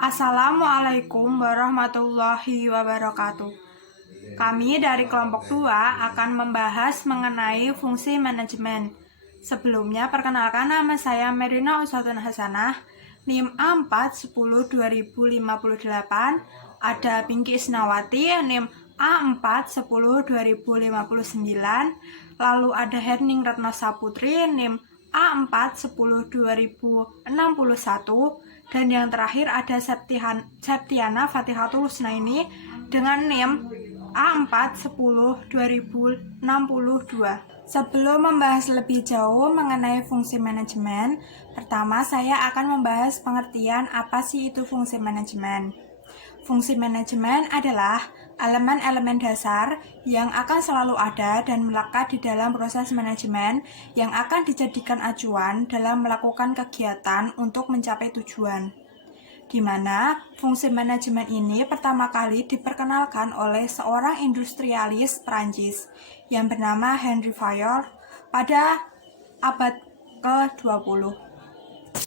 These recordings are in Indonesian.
Assalamualaikum warahmatullahi wabarakatuh. Kami dari kelompok 2 akan membahas mengenai fungsi manajemen. Sebelumnya, perkenalkan nama saya Merina Usatun Hasanah, NIM A4102058, ada Pinky Isnawati, NIM A4102059, lalu ada Herning Ratna Saputri, NIM A4102061, dan yang terakhir ada Septiana Fatihatul Husnaini dengan NIM A4102062. Sebelum membahas lebih jauh mengenai fungsi manajemen, pertama saya akan membahas pengertian apa sih itu fungsi manajemen. Fungsi manajemen adalah elemen-elemen dasar yang akan selalu ada dan melekat di dalam proses manajemen yang akan dijadikan acuan dalam melakukan kegiatan untuk mencapai tujuan. Di mana fungsi manajemen ini pertama kali diperkenalkan oleh seorang industrialis Prancis yang bernama Henri Fayol pada abad ke-20.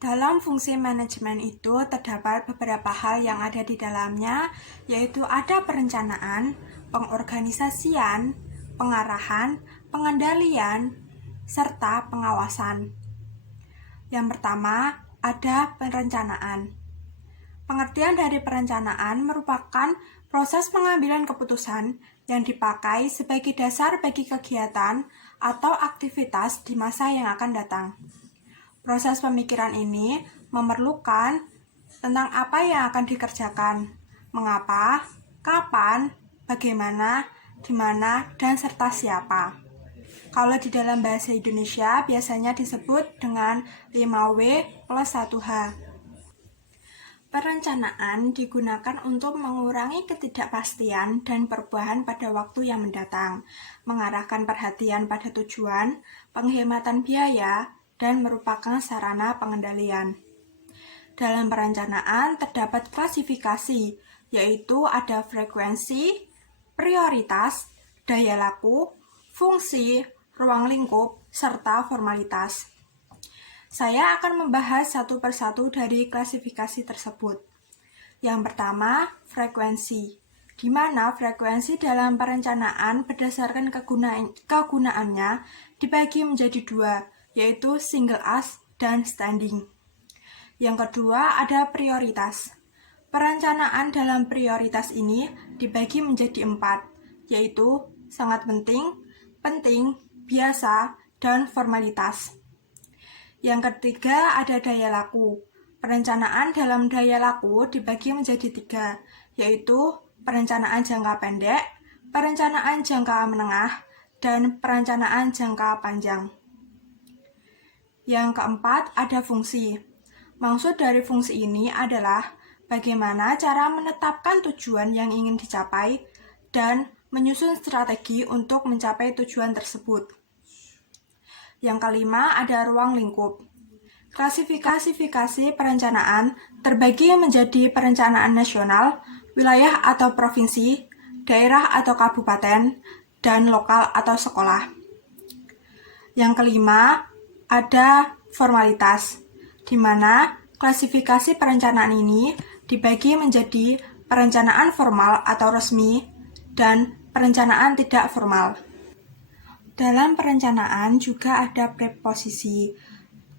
Dalam fungsi manajemen itu terdapat beberapa hal yang ada di dalamnya, yaitu ada perencanaan, pengorganisasian, pengarahan, pengendalian, serta pengawasan. Yang pertama, ada perencanaan. Pengertian dari perencanaan merupakan proses pengambilan keputusan yang dipakai sebagai dasar bagi kegiatan atau aktivitas di masa yang akan datang. Proses pemikiran ini memerlukan tentang apa yang akan dikerjakan, mengapa, kapan, bagaimana, di mana, dan serta siapa. Kalau di dalam bahasa Indonesia biasanya disebut dengan 5W plus 1H. Perencanaan digunakan untuk mengurangi ketidakpastian dan perubahan pada waktu yang mendatang, mengarahkan perhatian pada tujuan, penghematan biaya, dan merupakan sarana pengendalian. Dalam perencanaan terdapat klasifikasi, yaitu ada frekuensi, prioritas, daya laku, fungsi, ruang lingkup, serta formalitas. Saya akan membahas satu persatu dari klasifikasi tersebut. Yang pertama, frekuensi, di mana frekuensi dalam perencanaan berdasarkan kegunaannya dibagi menjadi dua, yaitu single ask dan standing. Yang kedua, ada prioritas. Perencanaan dalam prioritas ini dibagi menjadi 4, yaitu sangat penting, biasa, dan formalitas. Yang ketiga, ada daya laku. Perencanaan dalam daya laku dibagi menjadi 3, yaitu perencanaan jangka pendek, perencanaan jangka menengah, dan perencanaan jangka panjang. Yang keempat, ada fungsi. Maksud dari fungsi ini adalah bagaimana cara menetapkan tujuan yang ingin dicapai dan menyusun strategi untuk mencapai tujuan tersebut. Yang kelima, ada ruang lingkup. Klasifikasi perencanaan terbagi menjadi perencanaan nasional, wilayah atau provinsi, daerah atau kabupaten, dan lokal atau sekolah. Yang kelima, ada formalitas, di mana klasifikasi perencanaan ini dibagi menjadi perencanaan formal atau resmi dan perencanaan tidak formal. Dalam perencanaan juga ada preposisi.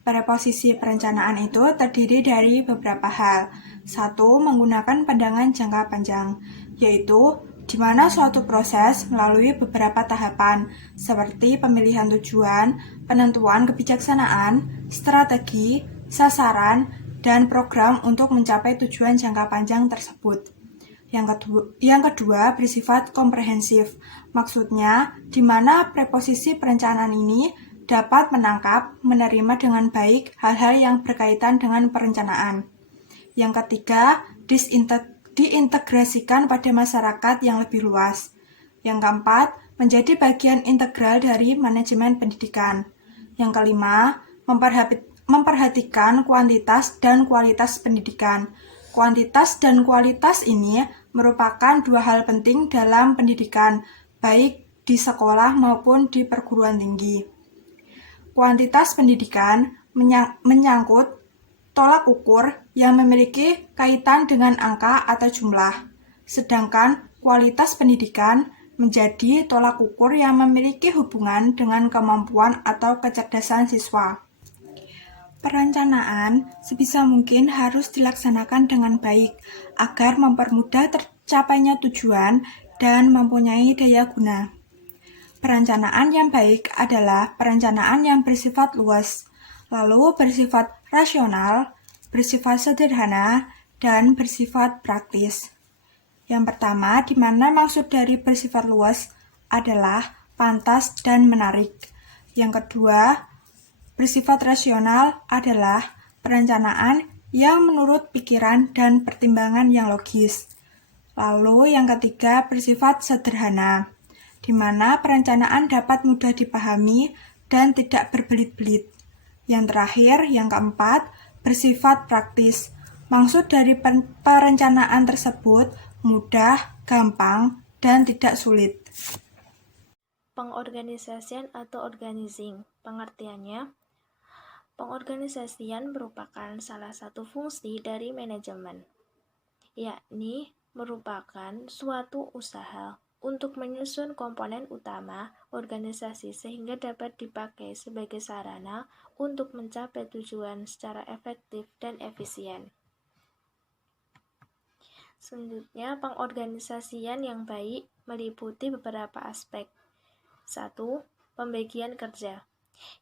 Preposisi perencanaan itu terdiri dari beberapa hal. 1. Menggunakan pandangan jangka panjang, yaitu di mana suatu proses melalui beberapa tahapan, seperti pemilihan tujuan, penentuan kebijaksanaan, strategi, sasaran, dan program untuk mencapai tujuan jangka panjang tersebut. Yang kedua bersifat komprehensif, maksudnya di mana preposisi perencanaan ini dapat menangkap, menerima dengan baik hal-hal yang berkaitan dengan perencanaan. Yang ketiga, diintegrasikan pada masyarakat yang lebih luas. Yang keempat, menjadi bagian integral dari manajemen pendidikan. Yang kelima, memperhatikan kuantitas dan kualitas pendidikan. Kuantitas dan kualitas ini merupakan dua hal penting dalam pendidikan, baik di sekolah maupun di perguruan tinggi. Kuantitas pendidikan menyangkut tolak ukur yang memiliki kaitan dengan angka atau jumlah, sedangkan kualitas pendidikan menjadi tolak ukur yang memiliki hubungan dengan kemampuan atau kecerdasan siswa. Perencanaan sebisa mungkin harus dilaksanakan dengan baik agar mempermudah tercapainya tujuan dan mempunyai daya guna. Perencanaan yang baik adalah perencanaan yang bersifat luas, lalu bersifat rasional, bersifat sederhana, dan bersifat praktis. Yang pertama, di mana maksud dari bersifat luas adalah pantas dan menarik. Yang kedua, bersifat rasional adalah perencanaan yang menurut pikiran dan pertimbangan yang logis. Lalu yang ketiga, bersifat sederhana, di mana perencanaan dapat mudah dipahami dan tidak berbelit-belit. Yang terakhir, yang keempat, bersifat praktis. Maksud dari perencanaan tersebut mudah, gampang, dan tidak sulit. Pengorganisasian atau organizing. Pengertiannya, pengorganisasian merupakan salah satu fungsi dari manajemen, yakni merupakan suatu usaha untuk menyusun komponen utama organisasi sehingga dapat dipakai sebagai sarana untuk mencapai tujuan secara efektif dan efisien. Selanjutnya, pengorganisasian yang baik meliputi beberapa aspek. 1. Pembagian kerja,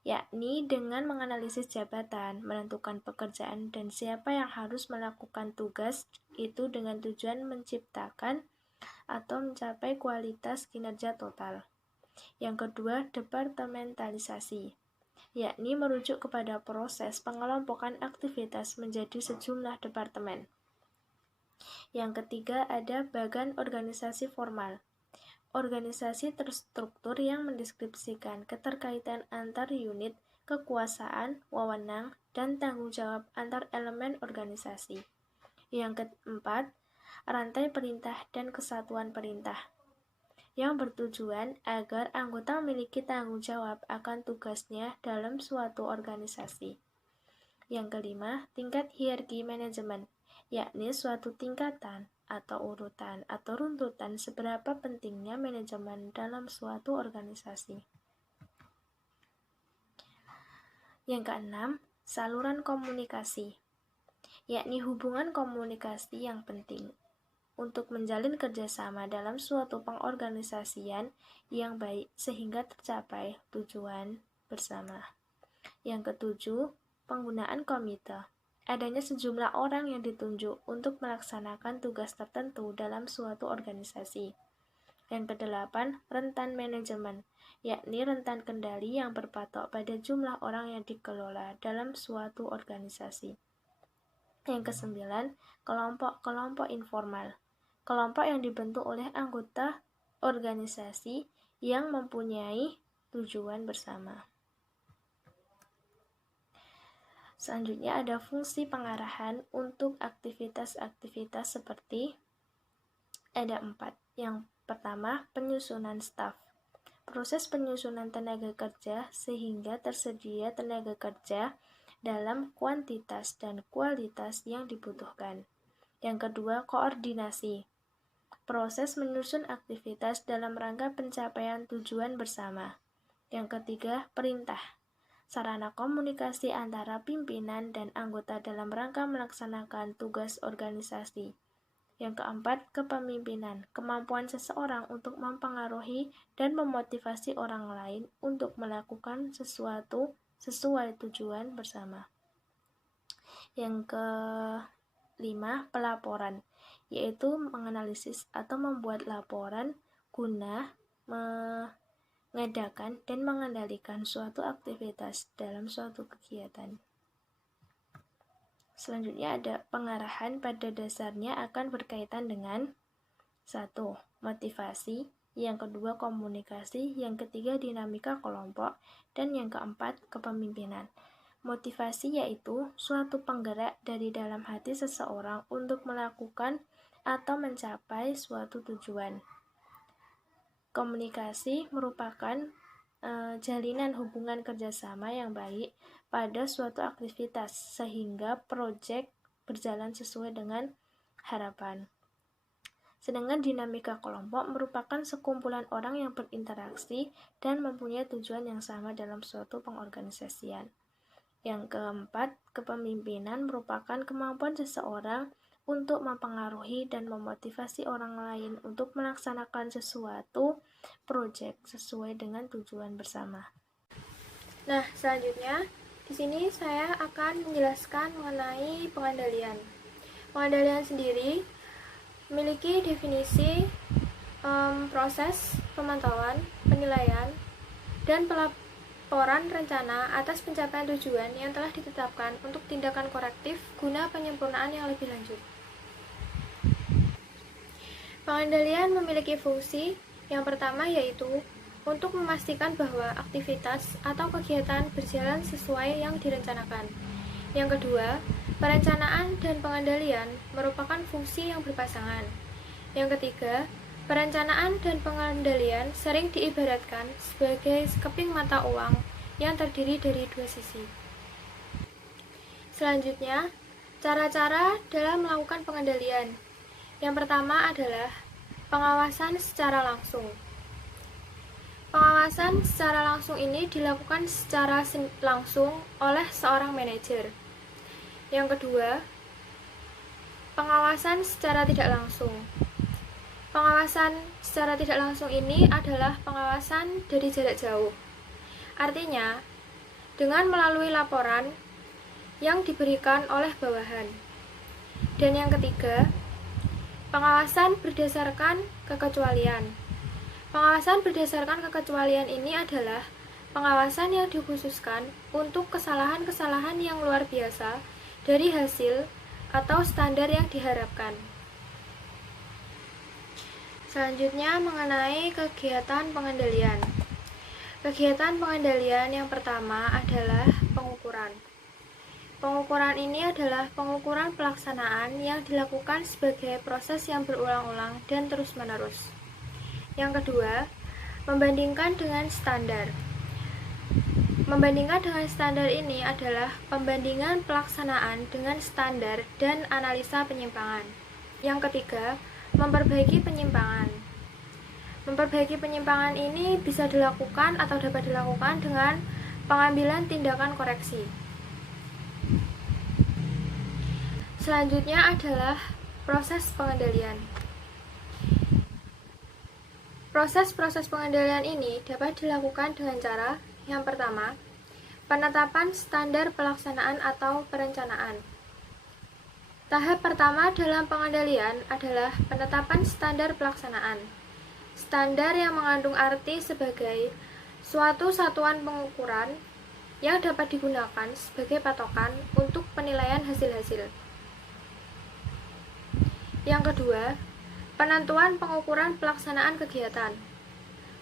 yakni dengan menganalisis jabatan, menentukan pekerjaan dan siapa yang harus melakukan tugas itu dengan tujuan menciptakan atau mencapai kualitas kinerja total. Yang kedua, departementalisasi, yakni merujuk kepada proses pengelompokan aktivitas menjadi sejumlah departemen. Yang ketiga, ada bagan organisasi formal, organisasi terstruktur yang mendeskripsikan keterkaitan antar unit, kekuasaan, wewenang, dan tanggung jawab antar elemen organisasi. Yang keempat, rantai perintah dan kesatuan perintah, yang bertujuan agar anggota memiliki tanggung jawab akan tugasnya dalam suatu organisasi. Yang kelima, tingkat hierarki manajemen, yakni suatu tingkatan atau urutan atau runtutan seberapa pentingnya manajemen dalam suatu organisasi. Yang keenam, saluran komunikasi, yakni hubungan komunikasi yang penting untuk menjalin kerjasama dalam suatu pengorganisasian yang baik sehingga tercapai tujuan bersama. Yang ketujuh, penggunaan komite, adanya sejumlah orang yang ditunjuk untuk melaksanakan tugas tertentu dalam suatu organisasi. Yang kedelapan, rentan manajemen, yakni rentan kendali yang berpatok pada jumlah orang yang dikelola dalam suatu organisasi. Yang kesembilan, kelompok-kelompok informal, kelompok yang dibentuk oleh anggota organisasi yang mempunyai tujuan bersama. Selanjutnya ada fungsi pengarahan untuk aktivitas-aktivitas seperti ada 4. Yang pertama, penyusunan staf. Proses penyusunan tenaga kerja sehingga tersedia tenaga kerja dalam kuantitas dan kualitas yang dibutuhkan. Yang kedua, koordinasi. Proses menyusun aktivitas dalam rangka pencapaian tujuan bersama. Yang ketiga, perintah. Sarana komunikasi antara pimpinan dan anggota dalam rangka melaksanakan tugas organisasi. Yang keempat, kepemimpinan, kemampuan seseorang untuk mempengaruhi dan memotivasi orang lain untuk melakukan sesuatu sesuai tujuan bersama. Yang kelima, pelaporan, yaitu menganalisis atau membuat laporan guna mengadakan dan mengendalikan suatu aktivitas dalam suatu kegiatan. Selanjutnya ada pengarahan, pada dasarnya akan berkaitan dengan 1. Motivasi, yang kedua komunikasi, yang ketiga dinamika kelompok, dan yang keempat kepemimpinan. Motivasi yaitu suatu penggerak dari dalam hati seseorang untuk melakukan atau mencapai suatu tujuan. Komunikasi merupakan jalinan hubungan kerjasama yang baik pada suatu aktivitas, sehingga proyek berjalan sesuai dengan harapan. Sedangkan dinamika kelompok merupakan sekumpulan orang yang berinteraksi dan mempunyai tujuan yang sama dalam suatu pengorganisasian. Yang keempat, kepemimpinan merupakan kemampuan seseorang untuk mempengaruhi dan memotivasi orang lain untuk melaksanakan sesuatu proyek sesuai dengan tujuan bersama. Nah, selanjutnya di sini saya akan menjelaskan mengenai pengendalian. Pengendalian sendiri memiliki definisi proses pemantauan, penilaian, dan pelaporan rencana atas pencapaian tujuan yang telah ditetapkan untuk tindakan korektif guna penyempurnaan yang lebih lanjut. Pengendalian memiliki fungsi yang pertama yaitu untuk memastikan bahwa aktivitas atau kegiatan berjalan sesuai yang direncanakan. Yang kedua, perencanaan dan pengendalian merupakan fungsi yang berpasangan. Yang ketiga, perencanaan dan pengendalian sering diibaratkan sebagai sekeping mata uang yang terdiri dari dua sisi. Selanjutnya, cara-cara dalam melakukan pengendalian. Yang pertama adalah pengawasan secara langsung. Pengawasan secara langsung ini dilakukan secara langsung oleh seorang manajer. Yang kedua, pengawasan secara tidak langsung. Pengawasan secara tidak langsung ini adalah pengawasan dari jarak jauh. Artinya, dengan melalui laporan yang diberikan oleh bawahan. Dan yang ketiga, pengawasan berdasarkan kekecualian. Pengawasan berdasarkan kekecualian ini adalah pengawasan yang dikhususkan untuk kesalahan-kesalahan yang luar biasa dari hasil atau standar yang diharapkan. Selanjutnya mengenai kegiatan pengendalian. Kegiatan pengendalian yang pertama adalah pengukuran. Pengukuran ini adalah pengukuran pelaksanaan yang dilakukan sebagai proses yang berulang-ulang dan terus-menerus. Yang kedua, membandingkan dengan standar. Membandingkan dengan standar ini adalah pembandingan pelaksanaan dengan standar dan analisa penyimpangan. Yang ketiga, memperbaiki penyimpangan. Memperbaiki penyimpangan ini bisa dilakukan atau dapat dilakukan dengan pengambilan tindakan koreksi. Selanjutnya adalah proses pengendalian. Proses-proses pengendalian ini dapat dilakukan dengan cara yang pertama, penetapan standar pelaksanaan atau perencanaan. Tahap pertama dalam pengendalian adalah penetapan standar pelaksanaan. Standar yang mengandung arti sebagai suatu satuan pengukuran yang dapat digunakan sebagai patokan untuk penilaian hasil-hasil. Yang kedua, penentuan pengukuran pelaksanaan kegiatan.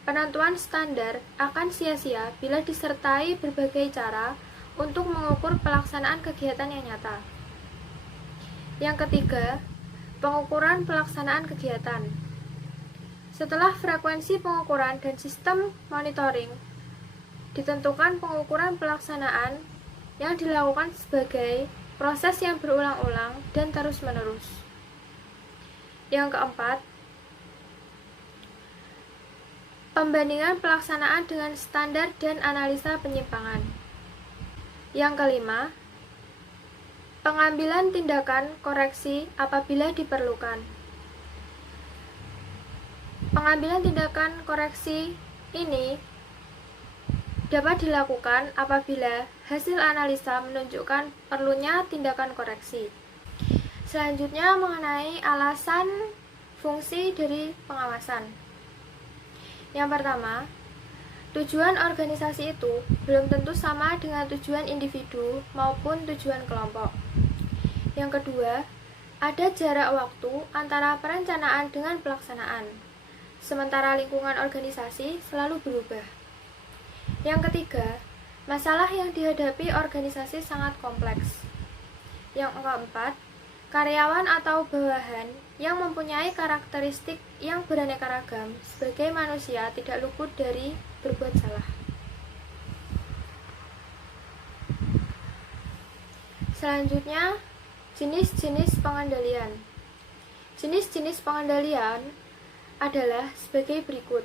Penentuan standar akan sia-sia bila disertai berbagai cara untuk mengukur pelaksanaan kegiatan yang nyata. Yang ketiga, pengukuran pelaksanaan kegiatan. Setelah frekuensi pengukuran dan sistem monitoring, ditentukan pengukuran pelaksanaan yang dilakukan sebagai proses yang berulang-ulang dan terus-menerus. Yang keempat, pembandingan pelaksanaan dengan standar dan analisa penyimpangan. Yang kelima, pengambilan tindakan koreksi apabila diperlukan. Pengambilan tindakan koreksi ini dapat dilakukan apabila hasil analisa menunjukkan perlunya tindakan koreksi. Selanjutnya mengenai alasan fungsi dari pengawasan. Yang pertama, tujuan organisasi itu belum tentu sama dengan tujuan individu maupun tujuan kelompok. Yang kedua, ada jarak waktu antara perencanaan dengan pelaksanaan, sementara lingkungan organisasi selalu berubah. Yang ketiga, masalah yang dihadapi organisasi sangat kompleks. Yang keempat, karyawan atau bawahan yang mempunyai karakteristik yang beraneka ragam sebagai manusia tidak luput dari berbuat salah. Selanjutnya, jenis-jenis pengendalian. Jenis-jenis pengendalian adalah sebagai berikut.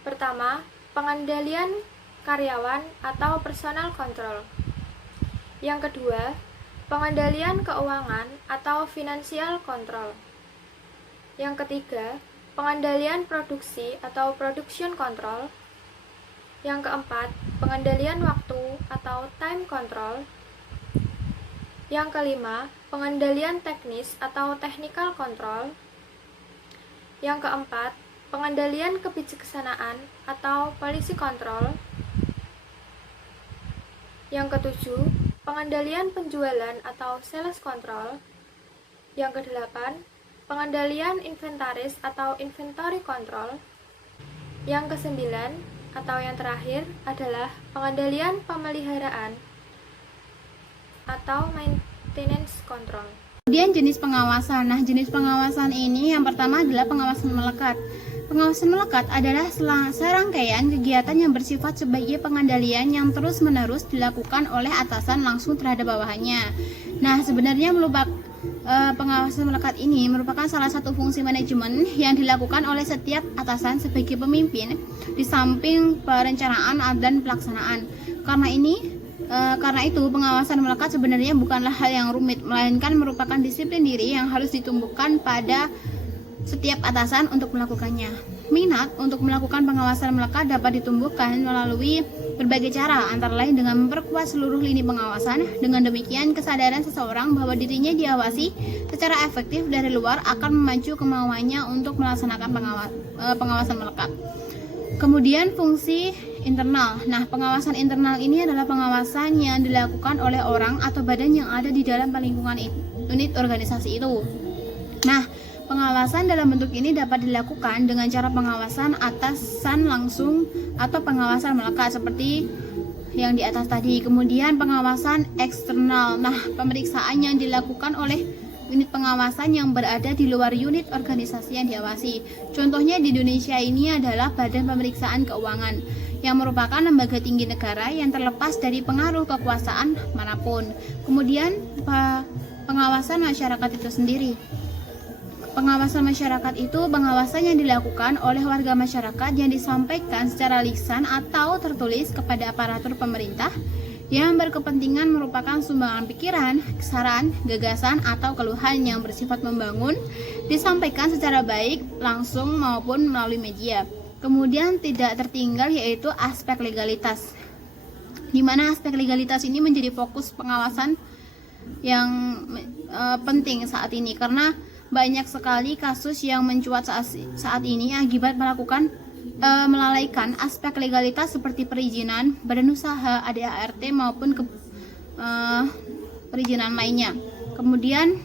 Pertama, pengendalian karyawan atau personal control. Yang kedua, pengendalian keuangan atau financial control. Yang ketiga, pengendalian produksi atau production control. Yang keempat, pengendalian waktu atau time control. Yang kelima, pengendalian teknis atau technical control. Yang keempat, pengendalian kebijaksanaan atau policy control. Yang ketujuh, pengendalian penjualan atau sales control. Yang kedelapan, pengendalian inventaris atau inventory control. Yang kesembilan atau yang terakhir adalah pengendalian pemeliharaan atau maintenance control. Kemudian jenis pengawasan. Nah, jenis pengawasan ini yang pertama adalah pengawasan melekat. Pengawasan melekat adalah serangkaian kegiatan yang bersifat sebagai pengendalian yang terus-menerus dilakukan oleh atasan langsung terhadap bawahannya. Nah, sebenarnya pengawasan melekat ini merupakan salah satu fungsi manajemen yang dilakukan oleh setiap atasan sebagai pemimpin di samping perencanaan dan pelaksanaan. Karena itu pengawasan melekat sebenarnya bukanlah hal yang rumit, melainkan merupakan disiplin diri yang harus ditumbuhkan pada setiap atasan untuk melakukannya. Minat untuk melakukan pengawasan melekat dapat ditumbuhkan melalui berbagai cara, antara lain dengan memperkuat seluruh lini pengawasan. Dengan demikian, kesadaran seseorang bahwa dirinya diawasi secara efektif dari luar akan memacu kemauannya untuk melaksanakan pengawasan melekat. Kemudian fungsi internal. Nah, pengawasan internal ini adalah pengawasan yang dilakukan oleh orang atau badan yang ada di dalam lingkungan unit organisasi itu. Nah, pengawasan dalam bentuk ini dapat dilakukan dengan cara pengawasan atasan langsung atau pengawasan melekat seperti yang di atas tadi. Kemudian pengawasan eksternal. Nah, pemeriksaan yang dilakukan oleh unit pengawasan yang berada di luar unit organisasi yang diawasi. Contohnya di Indonesia ini adalah Badan Pemeriksaan Keuangan yang merupakan lembaga tinggi negara yang terlepas dari pengaruh kekuasaan manapun. Kemudian pengawasan masyarakat itu sendiri. Pengawasan masyarakat itu pengawasan yang dilakukan oleh warga masyarakat yang disampaikan secara lisan atau tertulis kepada aparatur pemerintah yang berkepentingan merupakan sumbangan pikiran, saran, gagasan, atau keluhan yang bersifat membangun, disampaikan secara baik, langsung maupun melalui media. Kemudian tidak tertinggal yaitu aspek legalitas, di mana aspek legalitas ini menjadi fokus pengawasan yang penting saat ini, karena banyak sekali kasus yang mencuat saat ini akibat melalaikan aspek legalitas seperti perizinan, badan usaha, ADART maupun perizinan lainnya. Kemudian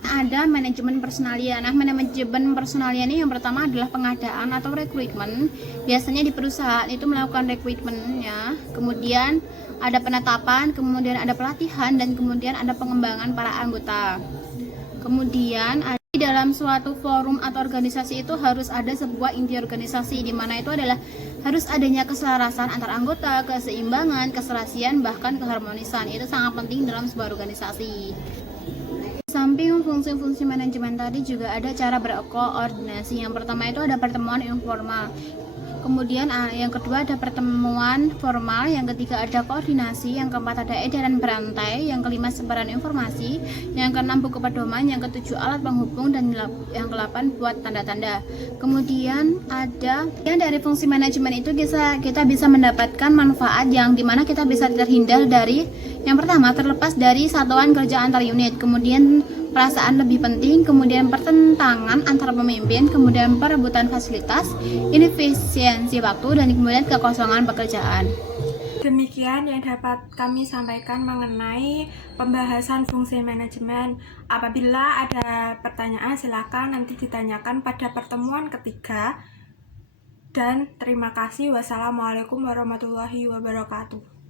ada manajemen personalia. Nah, manajemen personalia ini yang pertama adalah pengadaan atau rekrutmen. Biasanya di perusahaan itu melakukan rekrutmen ya. Kemudian ada penetapan, kemudian ada pelatihan, dan kemudian ada pengembangan para anggota. Kemudian di dalam suatu forum atau organisasi itu harus ada sebuah inti organisasi, di mana itu adalah harus adanya keselarasan antar anggota, keseimbangan, keserasian, bahkan keharmonisan. Itu sangat penting dalam sebuah organisasi. Di samping fungsi-fungsi manajemen tadi juga ada cara berkoordinasi. Yang pertama itu ada pertemuan informal. Kemudian yang kedua ada pertemuan formal, yang ketiga ada koordinasi, yang keempat ada edaran berantai, yang kelima sebaran informasi, yang keenam buku pedoman, yang ketujuh alat penghubung, dan yang kedelapan buat tanda-tanda. Kemudian ada yang dari fungsi manajemen itu kita bisa mendapatkan manfaat yang dimana kita bisa terhindar dari yang pertama terlepas dari satuan kerja antar unit, kemudian perasaan lebih penting, kemudian pertentangan antara pemimpin, kemudian perebutan fasilitas, inefisiensi waktu, dan kemudian kekosongan pekerjaan. Demikian yang dapat kami sampaikan mengenai pembahasan fungsi manajemen. Apabila ada pertanyaan, silakan nanti ditanyakan pada pertemuan ketiga. Dan terima kasih. Wassalamualaikum warahmatullahi wabarakatuh.